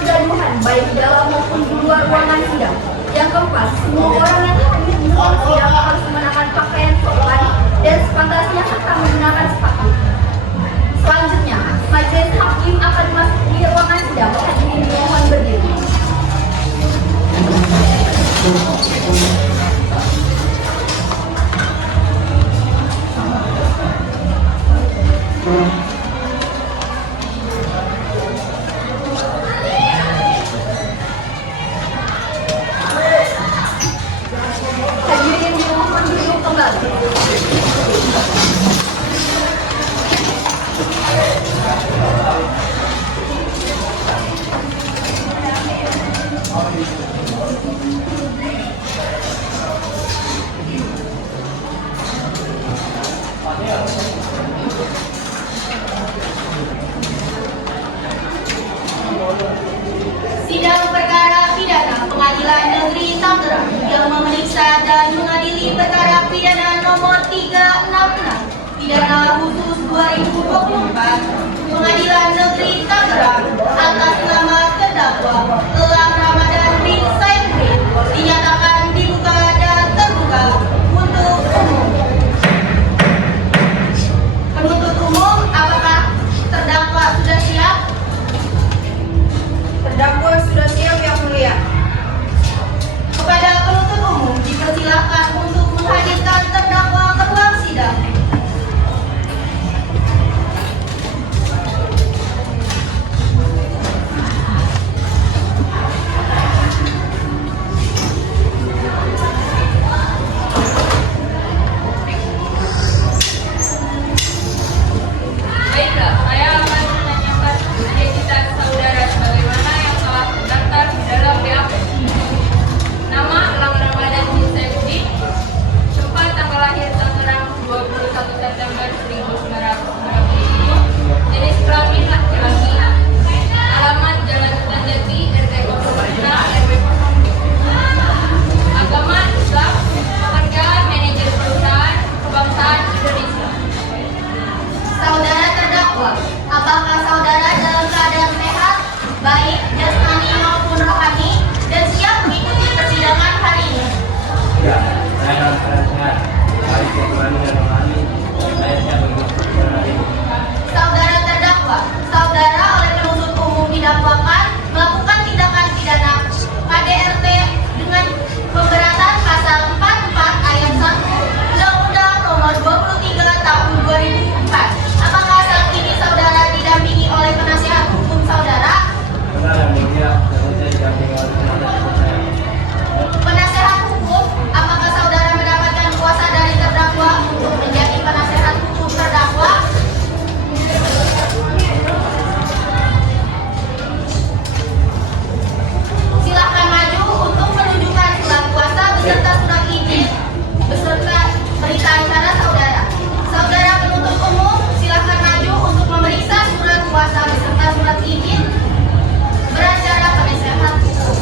kegaduhan baik di dalam maupun di luar ruangan sidang. Yang keempat, semua orang yang hadir di ruang sidang harus mengenakan pakaian sopan dan sepantasnya serta menggunakan sepatu. Selanjutnya, majelis hakim akan masuk di ruangan sidang. Hadirin dimohon berdiri. Hadirin dimohon duduk kembali. Sidang perkara pidana Pengadilan Negeri Tangerang yang memeriksa dan mengadili perkara pidana nomor 366 pidana khusus 2024 Pengadilan Negeri Tangerang atas nama terdakwa Elang Ramadan bin Saifudin dinyatakan dibuka dan terbuka untuk umum. Penuntut umum, apakah terdakwa sudah siap? Terdakwa sudah siap, Yang Mulia. Kepada penuntut umum dipersilakan untuk menghadirkan terdakwa ke ruang sidang. Baiklah, saya akan menanyakan identitas saudara sebagaimana yang telah terdaftar di dalam BAP. Nama Elang Ramadan bin Saifudin, tempat tanggal lahir Tangerang 21 September 1997, jenis kelamin laki-laki, alamat Jalan Hutanjati, RT 05, RW 0, agama Islam, pekerjaan manajer perusahaan, kebangsaan Indonesia. Saudara terdakwa, apakah saudara dalam keadaan sehat, baik jasmani maupun rohani, dan siap mengikuti persidangan hari ini? Ya, saya dalam keadaan sehat, baik jasmani dan rohani. Saya siap mengikuti persidangan hari ini. Saudara terdakwa, saudara oleh penuntut umum didakwakan melakukan tindakan pidana KDRT dengan pemberatan pasal 44 ayat 1 Undang-Undang Nomor 23 Tahun 2004. Apakah saat ini saudara didampingi oleh penasihat hukum saudara? Benar yang mulia, saya didampingi oleh penasihat hukum saya. Penasihat hukum, apakah saudara mendapatkan kuasa dari terdakwa untuk menjadi penasihat hukum terdakwa? Silahkan maju untuk menunjukkan surat kuasa beserta surat izin beserta berita acara saudara. Saudara penuntut umum, silahkan maju untuk memeriksa surat kuasa beserta surat izin beracara penasihat hukum.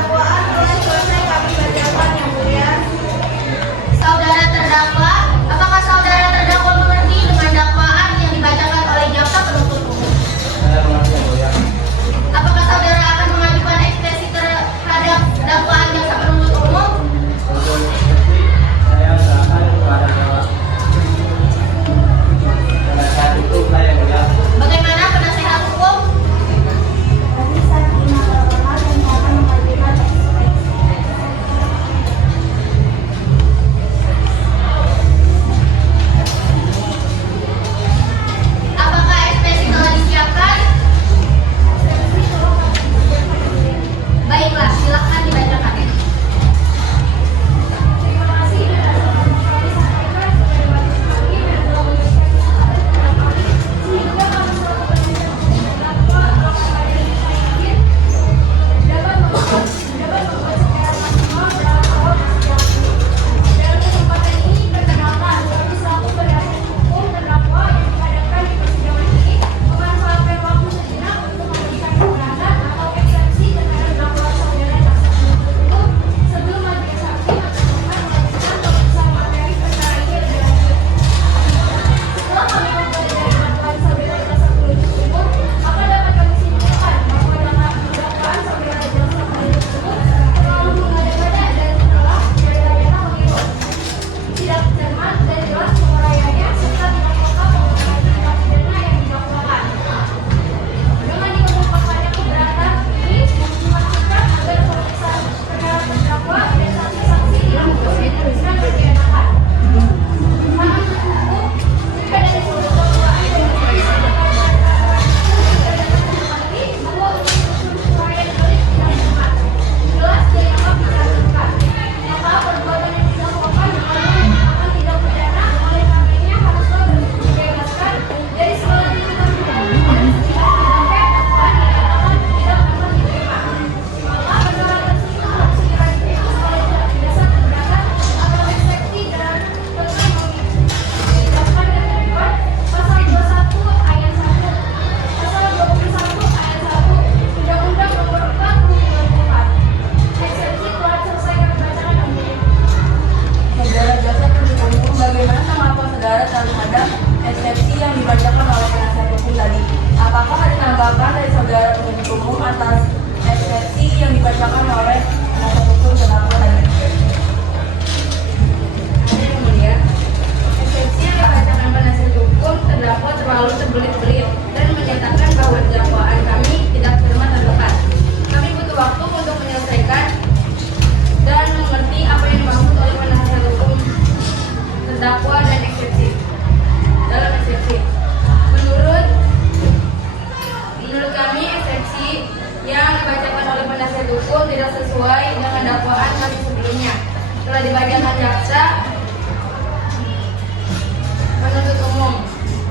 dakwaan telah selesai kami bacakan yang mulia. Saudara terdakwa, apakah saudara terdakwa mengerti dengan dakwaan yang dibacakan oleh jaksa penuntut umum? Saya mengerti yang mulia. Apakah saudara akan mengajukan ekspresi terhadap dakwaan jaksa penuntut umum? Untuk ekspresi, saya serahkan kepada jawab. Penasehat hukum saya yang mulia. Bagaimana penasehat hukum? Kami saat ini melakukan dan akan mengajukan ekspresi. Apakah ekspresi telah disiapkan? Baiklah, silakan dibacakan. Terima kasih atas kami sampaikan kepada majelis hakim yang telah memberikan kesempatan kami sehingga kami selaku penasihat hukum terdakwa Bapak Majelis Hakim dapat membuat secara maksimal dalam awal persidangan. Dalam kesempatan ini perkenalkan kami selaku penasihat hukum terdakwa yang dihadapkan di persidangan ini memanfaatkan waktu sejenak untuk memberikan keterangan atau eksepsi terhadap dakwaan saudara jaksa penuntut umum sebelum majelis hakim akan melanjutkan pemeriksaan materi perkara ini lebih lanjut. Setelah kami mempelajari dakwaan saudara jaksa penuntut umum, maka dapat kami simpulkan bahwa dakwaan saudara jaksa penuntut umum terlalu mengada-ngada dan telah berdasarkan mengiru. Tidak cermat dan jelas penguraiannya serta tidak lengkap mengenai tindak pidana yang didakwakan. Dengan dikemukakannya keberatan ini dimaksudkan agar pemeriksaan terhadap terdakwa dan saksi-saksi dilakukan dengan berpidanakan. Sangat hukum jika dari sudut dakwaan dan berdasarkan mengerti bahwa untuk penguraian delik tidak cermat, jelas dan lengkap dilakukan. Maka perbuatan yang didakwakan akan tidak pidana, oleh karenanya haruslah dibebaskan dari segala tuntutan hukum dan sampai dakwaan dikatakan tidak dapat diterima. Maka perkara tersebut harus dilanjutkan oleh dasar keberatan atau eksepsi dalam tentang ditetapkan dan dibuat pasal 21 ayat 1, pasal 21 ayat 1 Undang-Undang Nomor 4 Tahun 2004. Eksepsi telah selesai kami bacakan yang mulia. Saudara jaksa penuntut umum, bagaimana tanggapan saudara terhadap eksepsi yang dibacakan oleh penasihat hukum tadi? Apakah ada tanggapan dari saudara penuntut umum atas eksepsi yang dibacakan oleh penasihat hukum terdakwa tadi? Ada yang mulia, eksepsi yang dibacakan penasihat hukum terdakwa terlalu terbelit-belit dan menyatakan bahwa dakwaan kami tidak cermat dan tepat. Kami butuh waktu untuk menyelesaikan dan mengerti apa yang dimaksud oleh penasihat hukum terdakwa dan eksepsi. Dalam eksepsi, menurut kami eksepsi yang dibacakan oleh penasihat hukum tidak sesuai dengan dakwaan kasus sebelumnya. Telah dibacakan jaksa penuntut umum.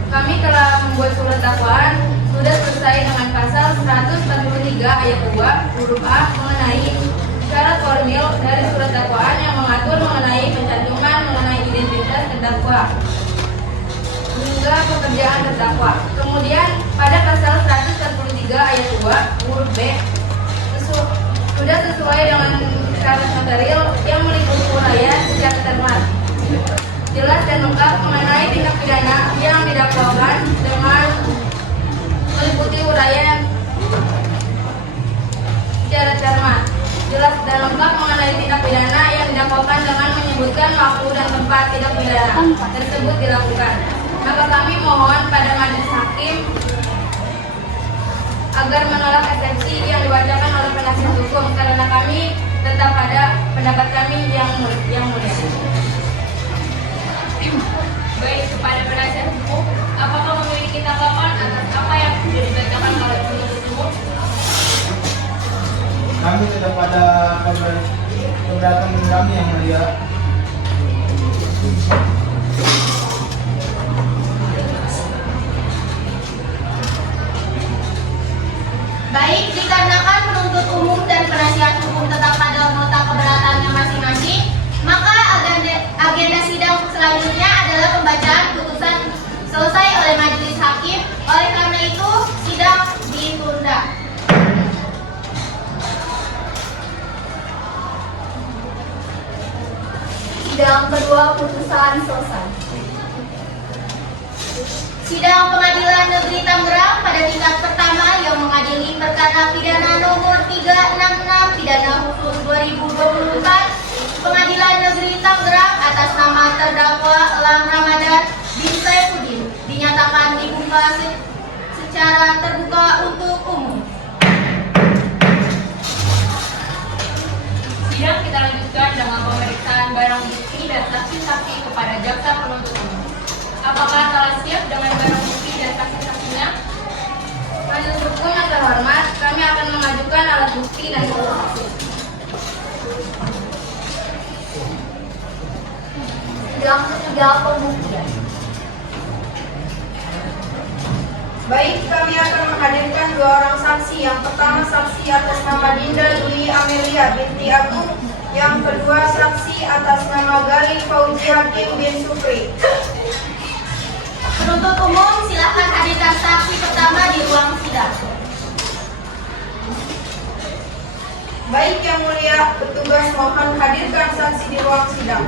Kami telah membuat surat dakwaan sudah selesai dengan pasal 143 ayat 2 huruf A mengenai syarat formil dari surat dakwaan yang mengatur mengenai pencantuman mengenai identitas terdakwa hingga pekerjaan terdakwa. Kemudian pada pasal 143 ayat 2 huruf B sudah sesuai dengan syarat material yang meliputi uraian secara cermat, jelas dan lengkap mengenai tindak pidana yang didakwakan dengan meliputi uraian secara cermat, jelas dan lengkap mengenai tindak pidana yang didakwakan dengan menyebutkan waktu dan tempat tindak pidana tersebut dilakukan. Maka kami mohon pada majelis hakim agar menolak eksepsi yang dibacakan oleh penasihat hukum karena kami tetap pada pendapat kami yang mulia. Baik, kepada penasihat hukum, apakah memiliki tanggapan atas apa yang sudah dibacakan oleh penuntut umum? Kami tidak pada keberatan kami yang mulia. Baik, dikarenakan penuntut umum dan penasihat hukum tetap pada nota keberatannya masing-masing, maka agenda sidang selanjutnya adalah pembacaan putusan selesai oleh majelis hakim. Oleh karena itu, sidang ditunda. Yang kedua, putusan selesai. Sidang Pengadilan Negeri Tangerang pada tingkat pertama yang mengadili perkara pidana nomor 366 pidana khusus 2024 Pengadilan Negeri Tangerang atas nama terdakwa Elang Ramadan bin Saifuddin dinyatakan dibuka secara terbuka untuk umum. Sidang kita lanjutkan dengan pemeriksaan barang bukti dan saksi-saksi kepada jaksa penuntut umum. Apakah telah siap dengan barang bukti dan saksi-saksinya? Majelis Hukum yang terhormat, kami akan mengajukan alat bukti dan saksi. Yang ketiga, pembuktian. Baik, kami akan menghadirkan dua orang saksi. Yang pertama saksi atas nama Dinda Dwi Amelia binti Agung. Yang kedua saksi atas nama Gali Fauzi Hakim bin Supri. Penuntut umum silakan hadirkan saksi pertama di ruang sidang. Baik, Yang Mulia, petugas mohon hadirkan saksi di ruang sidang.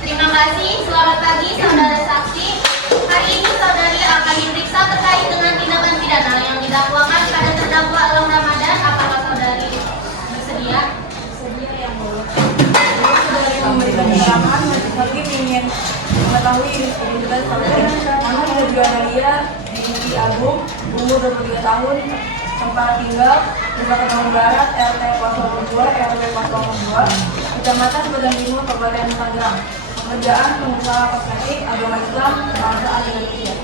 Terima kasih. Selamat pagi, saudara saksi. Hari ini saudari akan diperiksa terkait dengan tindakan pidana yang didakwakan pada terdakwa Elang Ramadan. Apakah saudari bersedia? Bersedia, Yang Mulia. Saudari memberikan keterangan, majelis hakim ingin mengetahui identitas saudari. Nama Dinda Dwi Amelia binti Agung, umur 23 tahun, tempat tinggal Desa Ketawang Barat, RT 002, RW 002, Kecamatan Padang Timur, Kabupaten Tangerang. Pekerjaan pengusaha kosmetik, agama Islam, kebangsaan Indonesia.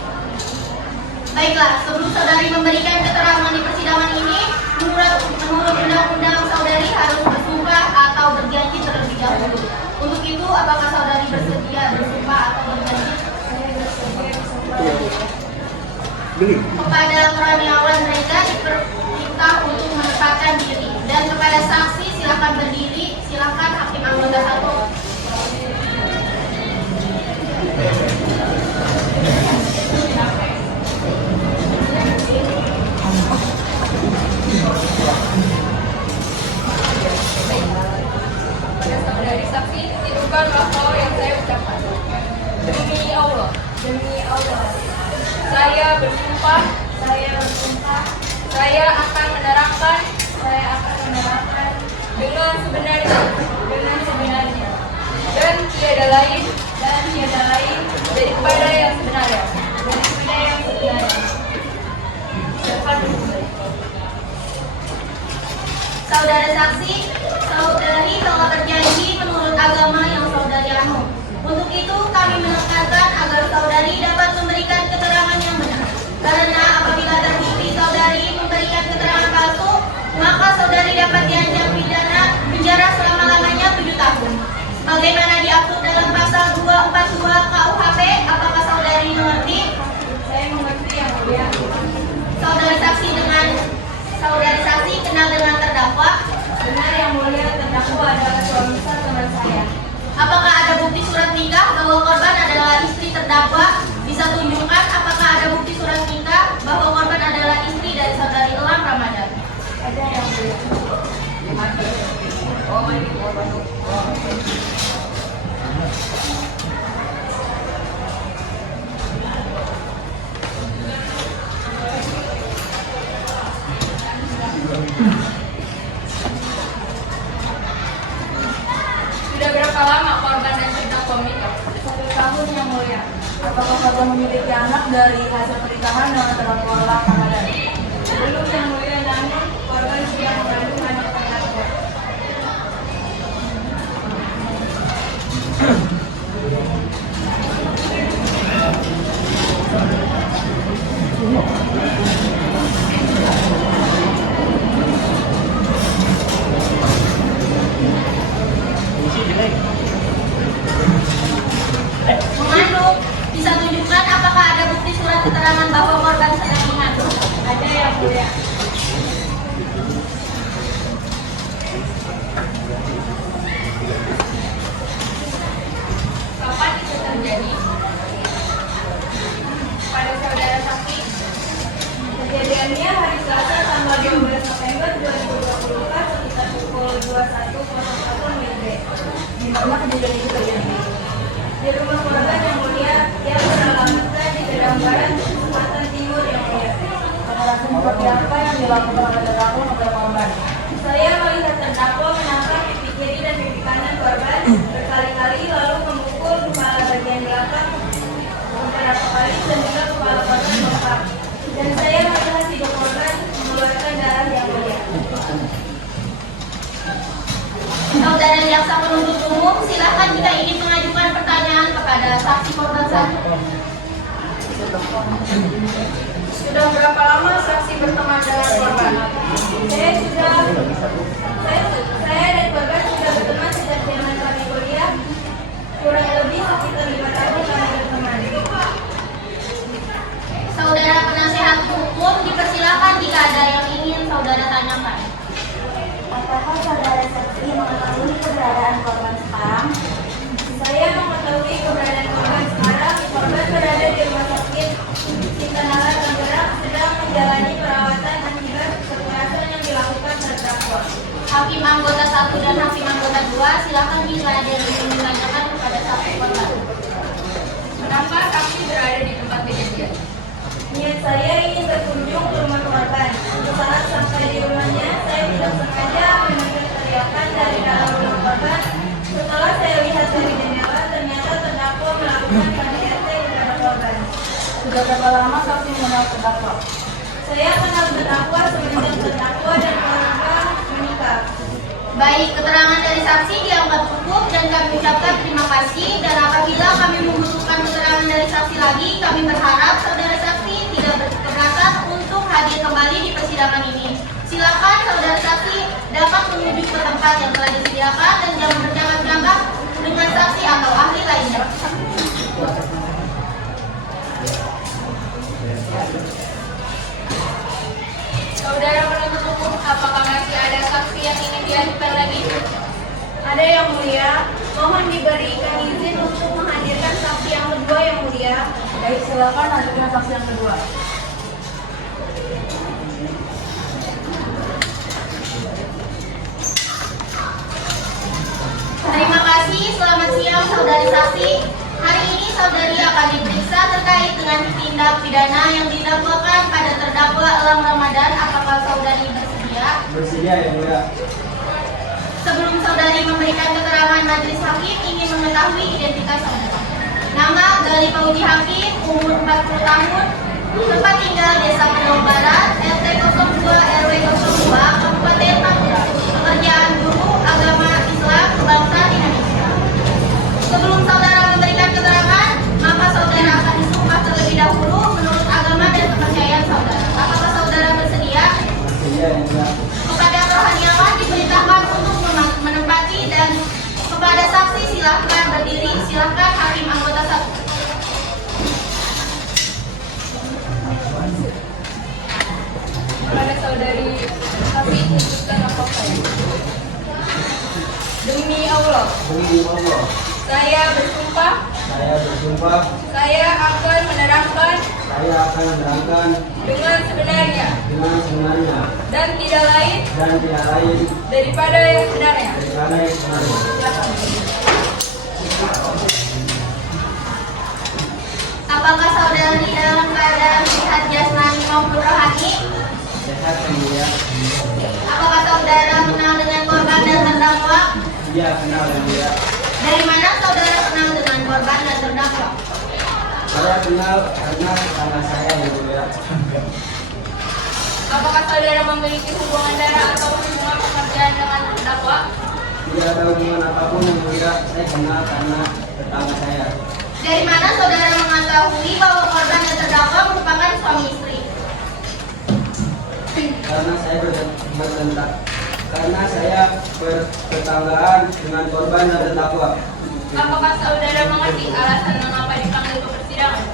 Baiklah, sebelum saudari memberikan keterangan di persidangan ini, menurut undang-undang saudari harus bersumpah atau berjanji terlebih dahulu. Untuk itu, apakah saudari bersedia bersumpah atau berjanji? Kepada karyawan mereka diperintah untuk menempatkan diri, dan kepada saksi silakan berdiri. Silakan hakim anggota 1. Pada saudari saksi, tirukan apa yang saya ucapkan. Demi Allah, saya bersumpah, saya akan menerangkan dengan sebenarnya, dan tiada lain daripada yang sebenarnya. Saudara saksi, saudari telah berjanji menurut agama yang saudari anut. Untuk itu kami menekankan agar saudari dapat memberikan keterangan yang benar. Karena apabila terbukti saudari memberikan keterangan palsu, maka saudari dapat diancam pidana penjara selama-lamanya 7 tahun. Bagaimana diatur dalam pasal 242 KUHP? Apakah saudari mengerti? Saya mengerti, Yang Mulia. Saudari saksi kenal dengan terdakwa? Benar, Yang Mulia, terdakwa adalah suami sah teman saya. Apakah ada bukti surat nikah bahwa korban adalah istri terdakwa? Bisa tunjukkan apakah ada bukti surat nikah bahwa korban adalah istri dari saudari Elang Ramadan? Ada, Yang Mulia. Sudah berapa lama korban dan terdakwa menikah? 1 tahun, yang mulia. Apakah korban memiliki anak dari hasil pernikahan dengan terdakwa Elang Ramadan? Belum yang mulia, namun korban sudah mengandung anak terdakwa. Mengandung, bisa tunjukkan apakah ada bukti surat keterangan bahwa korban sedang mengandung? Ada yang mulia. Kapan itu terjadi? Pada saudara saksi. Kejadiannya hari Selasa tanggal 12 November 2024 sekitar pukul 21.01 WIB. Di mana kejadian itu terjadi? Di rumah korban yang mulia yang beralamatkan di Gedang Barat, Selatan Timur yang mulia. Penjelasan seperti apa yang dilakukan oleh terdakwa kepada korban? Saya melihat terdakwa menangkap pipi kiri dan pipi kanan korban berkali-kali lalu memukul kepala bagian belakang beberapa kali sehingga kepala korban bengkak. Dan saya melihat hidup korban mengeluarkan darah yang mulia. Saudara jaksa penuntut umum, silakan jika ingin mengajukan pertanyaan kepada saksi korban satu. Sudah berapa lama saksi berteman dengan korban? Saya dan korban sudah berteman sejak zaman kami kuliah. Kurang lebih sekitar 5 tahun kami berteman. Saudara penasihat hukum, dipersilakan jika ada yang ingin saudara tanyakan. Apakah saudara saksi mengetahui keberadaan korban sekarang? Saya mengetahui keberadaan korban sekarang. Korban berada di rumah sakit Cintanala Tangerang sedang menjalani perawatan akibat kekerasan yang dilakukan terdakwa. Hakim anggota 1 dan hakim anggota 2, silakan jika ada yang ingin ditanyakan kepada saksi korban. Kenapa saksi berada di tempat kejadian? Niat saya ingin berkunjung ke rumah korban. Saat sampai di rumahnya, saya tidak sengaja mendengar teriakan dari dalam rumah korban. Setelah saya lihat dari jendela, ternyata terdakwa melakukan KDRT kepada korban. Sudah berapa lama saksi mengenal terdakwa? Saya kenal terdakwa semenjak terdakwa dan korban menikah. Baik, keterangan dari saksi dianggap cukup dan kami ucapkan terima kasih. Dan apabila kami membutuhkan keterangan dari saksi lagi, kami berharap saudara saksi tidak berkeberatan untuk hadir kembali di persidangan ini. Silakan saudara saksi dapat menuju ke tempat yang telah disediakan dan jangan berjangka-jangka dengan saksi atau ahli lainnya. Saudara penuntut umum, apakah masih ada saksi yang ingin diajukan lagi? Ada yang mulia, mohon diberikan izin untuk menghadirkan saksi yang kedua yang mulia. Baik, silakan ajukan saksi yang kedua. Terima kasih, selamat siang saudari saksi. Hari ini saudari akan diperiksa terkait dengan tindak pidana yang didakwakan pada terdakwa Elang Ramadan. Apakah saudari bersedia? Bersedia ya mulia. Sebelum saudari memberikan keterangan, majelis hakim ingin mengetahui identitas saudara. Nama Gali Paudi Hakim, umur 40 tahun, tempat tinggal Desa Pedong Barat, RT 02 RW 02, Kabupaten Tangerang. Pekerjaan guru, agama Islam, kebangsaan Indonesia. Sebelum saudara memberikan keterangan, maka saudara akan disumpah terlebih dahulu menurut agama dan kepercayaan saudara. Apakah saudara bersedia? Bersedia ya mulia. Kepada rohaniawan diperintahkan untuk menempati dan kepada saksi silahkan berdiri. Silahkan hakim anggota satu. Kepada saudari saksi tunjukkan apa Demi Allah, Demi Allah, saya bersumpah saya akan menerangkan dengan sebenarnya dan tidak lain daripada yang sebenarnya. Apakah saudari dalam keadaan sehat jasmani maupun rohani? Sehat yang mulia. Apakah saudara kenal dengan korban dan terdakwa? Iya kenal yang mulia. Dari mana saudara kenal dengan korban korban dan terdakwa. Saya kenal karena tetangga saya yang mulia. Apakah saudara memiliki hubungan darah atau hubungan pekerjaan dengan terdakwa? Tidak ada hubungan apapun yang mulia. Saya kenal karena tetangga saya. Dari mana saudara mengetahui bahwa korban dan terdakwa merupakan suami istri? Karena saya bertetanggaan dengan korban dan terdakwa. Apakah saudara mengerti alasan mengapa dipanggil ke persidangan?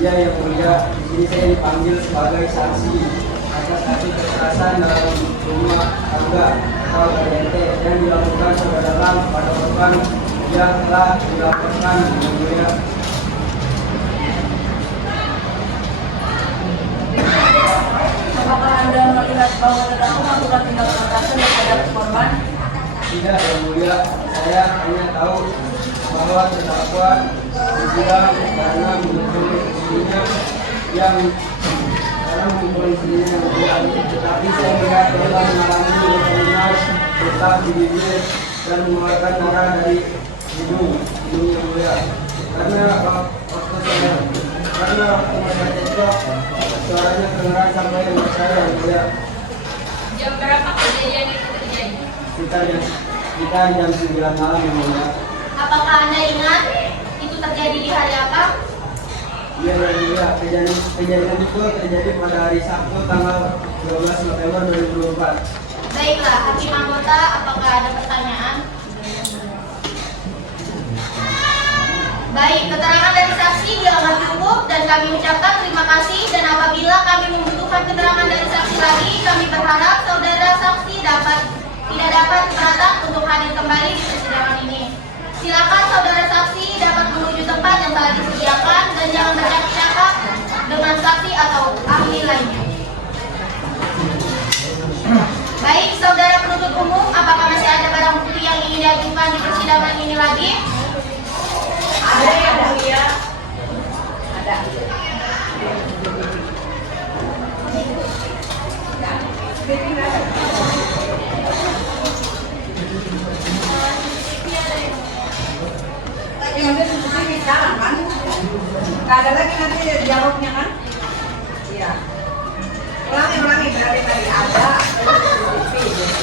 Iya yang mulia, di sini saya dipanggil sebagai saksi atas kasus kekerasan dalam rumah tangga atau KDRT yang dilakukan saudara kepada korban yang telah dilaporkan yang mulia. Apakah Anda melihat bahwa terdakwa melakukan tindak kekerasan terhadap korban? Tidak yang mulia, saya hanya tahu bahwa terdakwa disidang karena memukul istrinya yang mulia. Tetapi saya melihat korban mengalami luka tetap di bibir dan mengeluarkan darah dari hidung yang mulia. Karena waktu saya cekcok, suaranya kedengaran sampai rumah saya yang mulia. Jam berapa kejadian itu terjadi? Kita jam 9 malam yang mulia. Apakah Anda ingat itu terjadi di hari apa? Iya yang mulia, kejadian itu terjadi pada hari Sabtu tanggal 12 November 2024. Baiklah, hakim anggota, apakah ada pertanyaan? Baik, keterangan dari saksi dianggap cukup dan kami ucapkan terima kasih, dan apabila kami membutuhkan keterangan dari saksi lagi, kami berharap saudara saksi tidak dapat keberatan untuk hadir kembali di persidangan ini. Silakan saudara saksi dapat menuju tempat yang telah disediakan dan jangan bercakap-cakap dengan saksi atau ahli lainnya. Baik, saudara penuntut umum, apakah masih ada barang bukti yang ingin diajukan di persidangan ini lagi? Ada yang mulia. Ada. Nanti CCTV jalan kan? Nggak ada lagi nanti dialognya kan? Iya. Ulangi berarti tadi ada CCTV.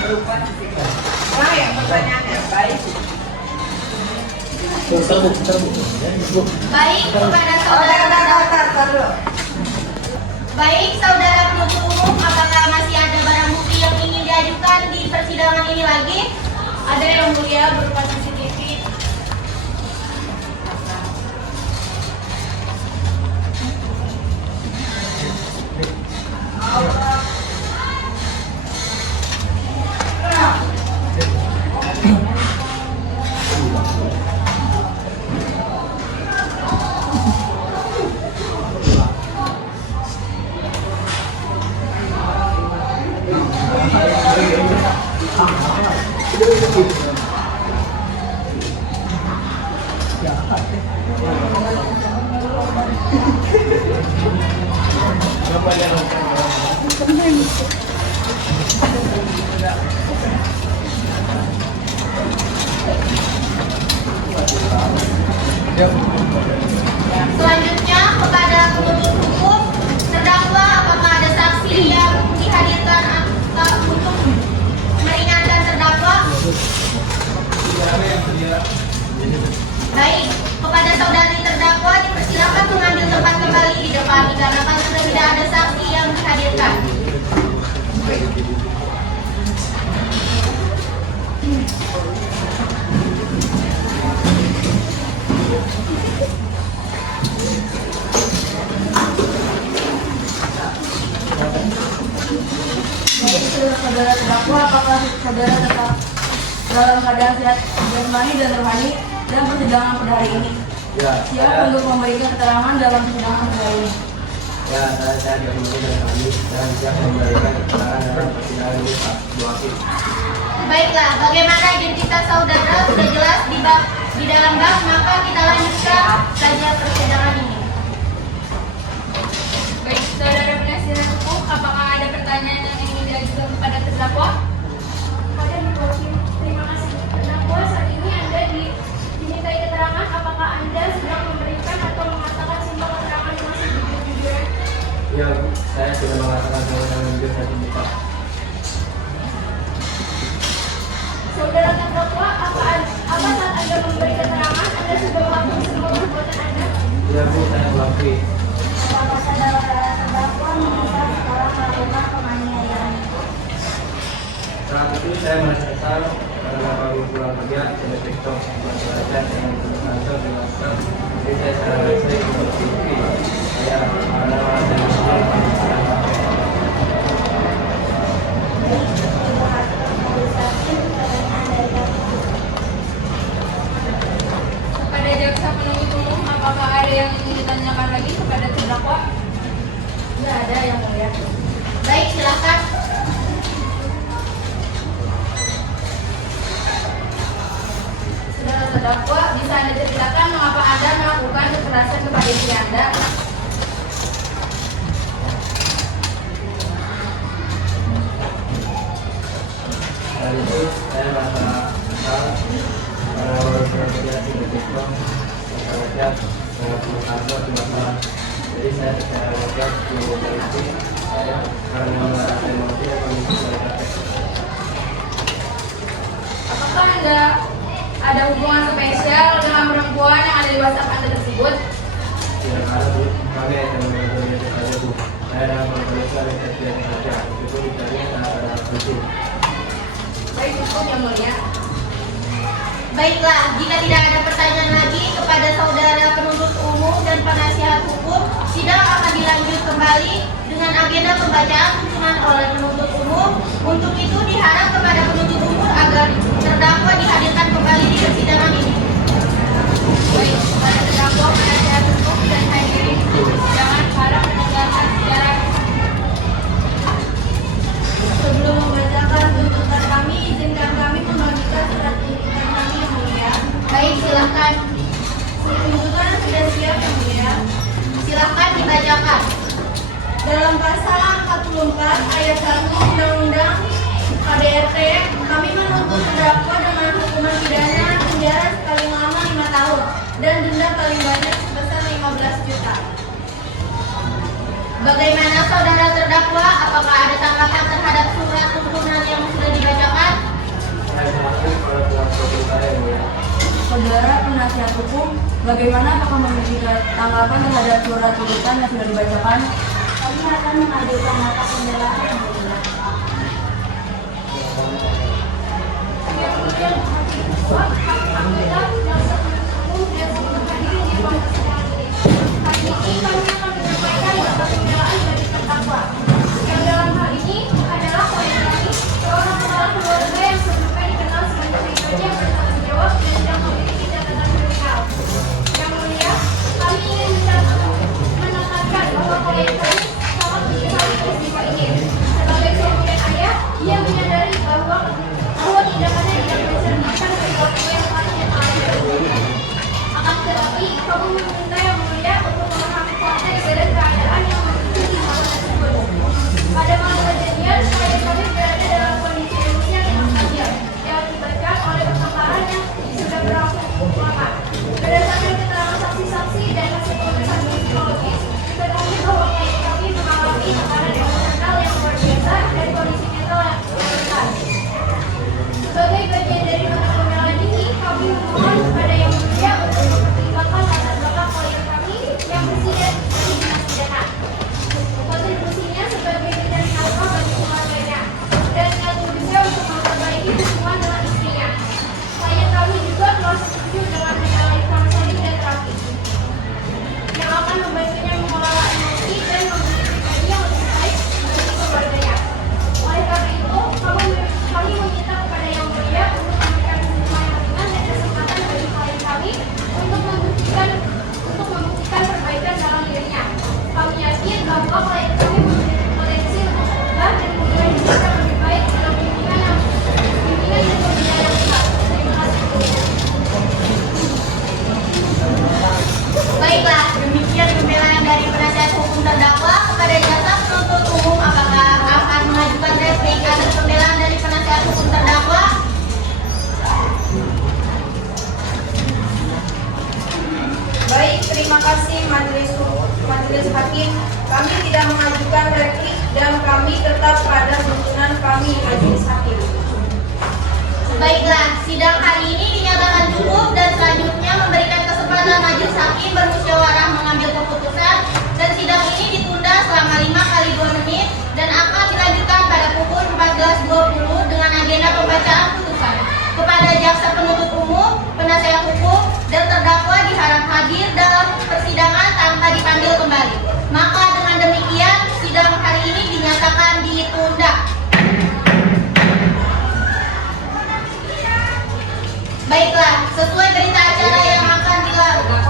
Berupa CCTV. Ulangi yang pertanyaannya baik. Baik, kepada saudara Baik, saudara penuntut umum, apakah masih ada barang bukti yang ingin diajukan di persidangan ini lagi? Ada yang mulia berupa CCTV. Selanjutnya, kepada penuntut hukum, terdakwa, apakah ada saksi yang dihadirkan untuk meringankan terdakwa? Baik, kepada saudari terdakwa dipersilakan mengambil tempat kembali di depan dikarenakan sudah tidak ada saksi yang dihadirkan. Saudara terdakwa, apakah saudara tetap dalam keadaan sehat jasmani dan rohani dan persidangan pada hari ini? Ya, Siap untuk memberikan keterangan dalam persidangan pada hari ini. ya saya dan kami dan siap memberikan keterangan dalam persidangan ini Pak Hakim. Baiklah, bagaimana identitas saudara sudah jelas di dalam bab, maka kita lanjutkan saja persidangan ini. Baik, saudara penasihat hukum, apakah ada pertanyaan yang ingin diajukan kepada terdakwa? Terima kasih. Terdakwa saat juga 1 juta. Saudara terdakwa, apa saat Anda memberi keterangan Anda sudah melakukan semua perbuatan Anda? Iya Bu, saya mengakui. Apakah saudara terdakwa menyesal setelah melakukan penganiayaan? Saat itu saya merasa kesal karena baru pulang kerja saya TikTok masyarakat yang kantor di kantor. Jadi saya secara langsung untuk TV. Saya marah dan menolak penggunaan HP. Kepada jaksa penuntut umum, apakah ada yang ingin ditanyakan lagi kepada terdakwa? Tidak ada yang mulia. Baik, silakan. Saudara terdakwa, bisa Anda ceritakan mengapa Anda melakukan kekerasan kepada istri Anda? Saat itu saya merasa kesal karena baru pulang kerja di TikTok masyarakat dengan kantor di masalah. Jadi saya secara langsung ke polisi. Saya karena merasa emosi dan kondisi dari HP. Apakah Anda ada hubungan spesial dengan perempuan yang ada di WhatsApp Anda tersebut? Tidak ada Bu, kami hanya mengatur biasa saja Bu. Saya dalam bekerja dengan biasa saja, itu dicarinya sangat ada penting. Baik, cukup yang mulia. Baiklah, jika tidak ada pertanyaan lagi kepada saudara penuntut umum dan penasihat hukum, sidang akan dilanjut kembali dengan agenda pembacaan tuntutan oleh penuntut umum. Untuk itu diharap kepada penuntut umum agar terdakwa dihadirkan kembali di persidangan ini. Baik, kepada terdakwa, penasihat hukum dan hadirin jangan harap mendengarkan sejarah. Sebelum membacakan tuntutan kami, izinkan kami membagikan surat tuntutan kami yang mulia. Baik, silakan. Tuntutan sudah siap yang mulia. Silakan dibacakan. Dalam pasal 44 ayat 1 Undang-Undang KDRT, kami menuntut terdakwa dengan hukuman pidana penjara paling lama 5 tahun dan denda paling banyak sebesar 15 juta. Bagaimana saudara terdakwa? Apakah ada tanggapan terhadap surat tuntutan yang sudah dibacakan? Saya mengaku pada pihak pemerintah yang mulia. Saudara penasihat hukum, bagaimana apakah memiliki tanggapan terhadap surat tuntutan yang sudah dibacakan? Kami akan mengajukan nota pembelaan yang mulia. Yang dalam hal ini adalah poin kami, seorang kepala keluarga yang sebelumnya dikenal sebagai pribadi yang bertanggung jawab dan tidak memiliki catatan kriminal. Yang mulia, kami ingin menekankan bahwa klien kami sangat menyesali peristiwa ini. Sebagai suami dan ayah, ia menyadari bahwa tindakannya tidak mencerminkan perilaku yang paling alami. Akan tetapi, kami meminta yang mulia untuk memahami konteks dan keadaan yang mengikuti hal tersebut. Pada malam kejadian, klien kami berada dalam kondisi emosi yang tidak stabil, yang akibatkan oleh pertengkaran yang sudah berlangsung cukup lama. Berdasarkan keterangan saksi-saksi dan hasil pemeriksaan psikologis, diketahui bahwa klien kami mengalami tekanan emosional yang luar biasa dan kondisi mental yang rentan. Sebagai bagian dari nota pembelaan ini, kami memohon kepada yang mulia untuk mempertimbangkan latar belakang klien kami yang bersih dan pidana, kontribusinya sebagai bintang alfa bagi keluarganya, dan niat tulusnya untuk memperbaiki hubungan dengan istrinya. Klien kami juga telah setuju dengan menjalani konseling dan terapi yang akan membantunya mengelola emosi dan memiliki pribadi yang lebih baik bagi keluarganya. Oleh karena itu, kami meminta kepada yang mulia untuk memberikan hukuman yang ringan dan kesempatan bagi klien kami untuk membuktikan perbaikan dalam dirinya. Kami yakin bahwa klien kami memiliki potensi untuk berubah dan memulai hidup yang lebih baik dalam bimbingan dan pembinaan yang besar. Terima kasih. Baiklah, demikian pembelaan dari penasihat hukum terdakwa. Kepada jaksa penuntut umum, apakah akan mengajukan replik atas pembelaan dari penasihat hukum terdakwa? Baik, terima kasih Majelis Hakim. Kami tidak mengajukan replik dan kami tetap pada tuntunan kami majelis hakim. Baiklah, sidang hari ini dinyatakan cukup dan selanjutnya memberikan kesempatan majelis hakim bermusyawarah mengambil keputusan, dan sidang ini ditunda selama 5 kali 2 menit dan akan dilanjutkan pada pukul 14.20 dengan agenda pembacaan putusan. Kepada jaksa penuntut umum, penasihat hukum, dan terdakwa diharap hadir dalam persidangan tanpa dipanggil kembali. Maka dengan demikian, sidang hari ini dinyatakan ditunda. Baiklah, sesuai berita acara yang akan dilakukan.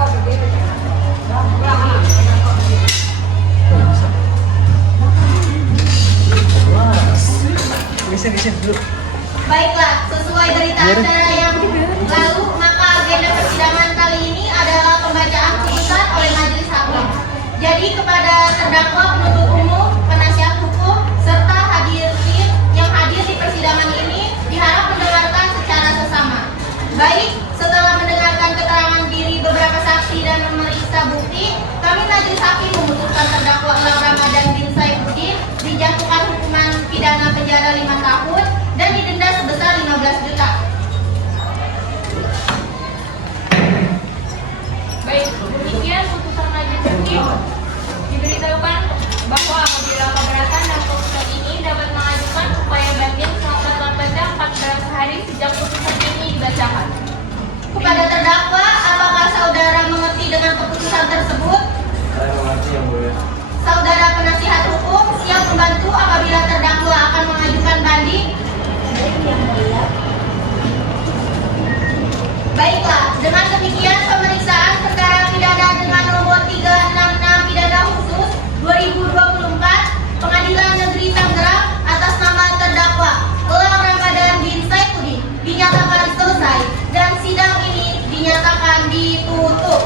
Baiklah, sesuai berita acara yang lalu, maka agenda persidangan kali ini adalah pembacaan putusan oleh majelis hakim. Jadi kepada terdakwa, penuntut umum, penasihat hukum, serta hadirin yang hadir di persidangan ini diharap mendengarkan secara sesama. Baik, setelah mendengarkan keterangan diri beberapa saksi dan memeriksa bukti, kami majelis hakim memutuskan terdakwa Elang Ramadan bin Saifuddin dijatuhkan hukuman pidana penjara 5 tahun dan didenda sebesar 15 juta. Baik, demikian putusan majelis hakim. Diberitahukan bahwa apabila keberatan dan putusan ini dapat mengajukan upaya banding selama 14 hari sejak putusan ini dibacakan. Kepada terdakwa, apakah saudara mengerti dengan keputusan tersebut? Saya mengerti yang mulia. Saudara penasihat hukum siap membantu apabila terdakwa akan mengajukan banding? Baiklah, dengan demikian pemeriksaan perkara pidana dengan nomor 366 pidana khusus 2024 Pengadilan Negeri Tangerang atas nama terdakwa Elang Ramadan bin Saifuddin dinyatakan selesai dan sidang ini dinyatakan ditutup.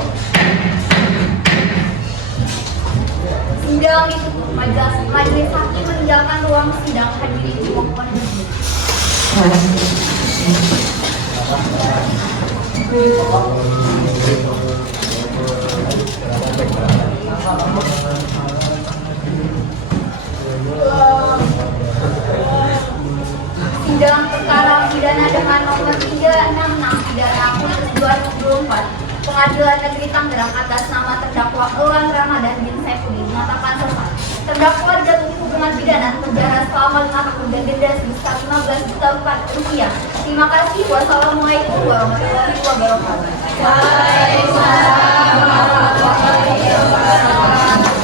Sidang ditutup. Majelis hakim meninggalkan ruang sidang. Hadirin dimohon berdiri. Sidang perkara pidana dengan nomor 366 pidana khusus 2024 Pengadilan Negeri Tangerang atas nama terdakwa Elang Ramadan bin Saifuddin menyatakan selesai. Terdakwa dijatuhi hukuman pidana penjara selama 5 tahun dan denda sebesar 15 juta rupiah. Terima kasih. Wassalamualaikum warahmatullahi wabarakatuh. Waalaikumsalam warahmatullahi wabarakatuh.